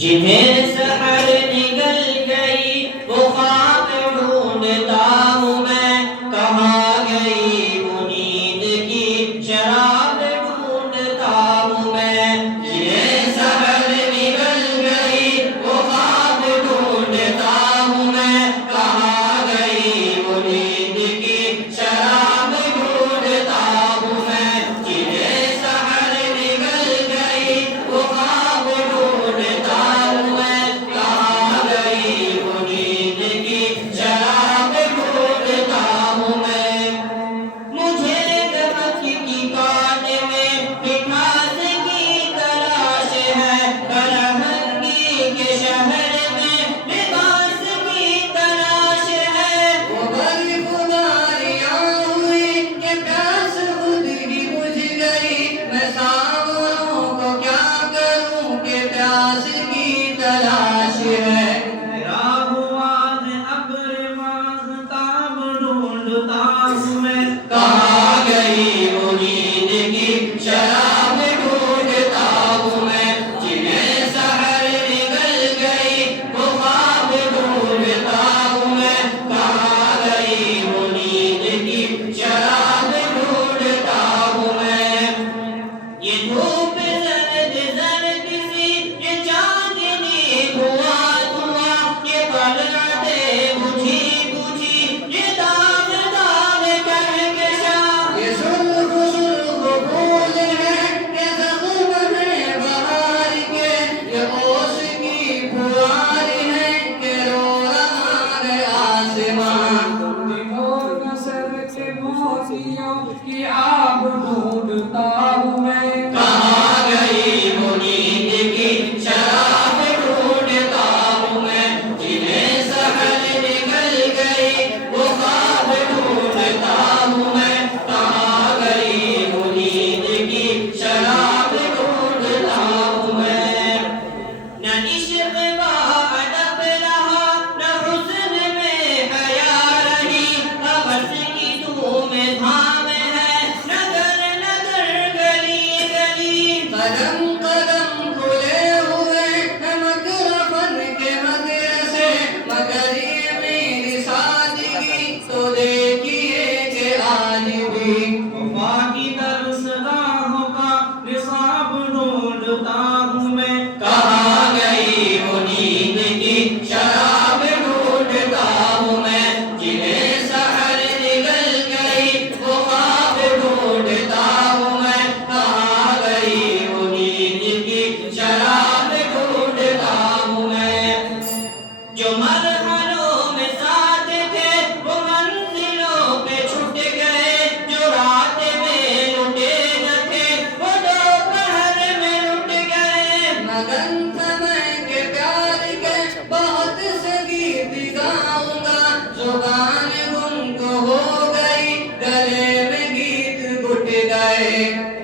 جنہیں سحر نگل گئی وہ خواب ڈھونڈتا ہوں میں، کہاں گئی وہ نیند کی شراب ڈھونڈتا ہوں میں۔ جنہیں سحر نگل گئی وہ خواب ڈھونڈتا ہوں میں، کہاں گئی وہ نیند کی شراب ڈھونڈتا ہوں میں۔ جنہیں سحر نگل گئی وہ خواب ڈھونڈتا ہوں میں، کہاں گئی وہ نیند کی شراب ڈھونڈتا ہوں میں۔ مجھے درخت کی کاٹ میں مٹھاس کی تلاش ہے، فرہنگی کے شہر میں لباس کی تلاش ہے۔ وہ برفباریاں ہوئی کہ پیاس خود ہی بجھ گئی، میں سانوروں کو کیا کروں کہ پیاس کی تلاش ہے۔ راہ واز ابر ماہتاب ڈھونڈتا ہوں میں، کہاں گئی وہ نیند کی شراب ڈھونڈتا ہوں میں۔ جنہیں سحر نگل گئی وہ خواب ڈھونڈتا ہوں میں، کہاں گئی وہ نیند کی شراب ڈھونڈتا ہوں میں۔ یہ دھوپ زرد زرد سی، یہ چاندنی دھواں دھواں، یہ طلعتیں بجھی بجھی، یہ داغ داغ کہکشاں۔ یہ سرخ سرخ پھول ہیں کہ زخم ہیں بہار کے، یہ اوس کی پھوار ہیں کہ رو رہا ہے آسمان۔ کی آب ڈھونڈتا ہوں میں، کہاں گئی وہ نیند کی شراب ڈھونڈتا ہوں میں۔ جنہیں سحر نگل گئی وہ خواب ڈھونڈتا ہوں میں، کہاں گئی وہ نیند کی شراب ڈھونڈتا ہوں میں۔ نہ عشق با ادب رہا، نہ حسن میں حیا رہی، حوث کی دھوم دھام ہے، نگر نگر گلی گلی۔ قدم قدم کھلے ہوئے ہیں مکرفن کے مدرسے، مگر یہ میری سادگی تو دیکھیے کہ آج بھی وفا کی درسگاہوں کا نصاب ڈھونڈتا ہوں میں، کہاں گئی وہ نیند کی شراب ڈھونڈتا ہوں میں۔ جنہیں سحر نگل گئی وہ خواب ڈھونڈتا ہوں میں، کہاں گئی وہ نیند کی شراب ڈھونڈتا ہوں میں۔ جو مرحلوں میں ساتھ تھے وہ منزلوں پہ چھٹ گئے، جو رات میں لٹے نہ تھے وہ دوپہر میں لٹ گئے۔ مگن تھا میں کہ پیار کے بہت سے گیت گاؤں گا، زبان گم کو ہو گئی، گلے میں گیت گھٹ گئے۔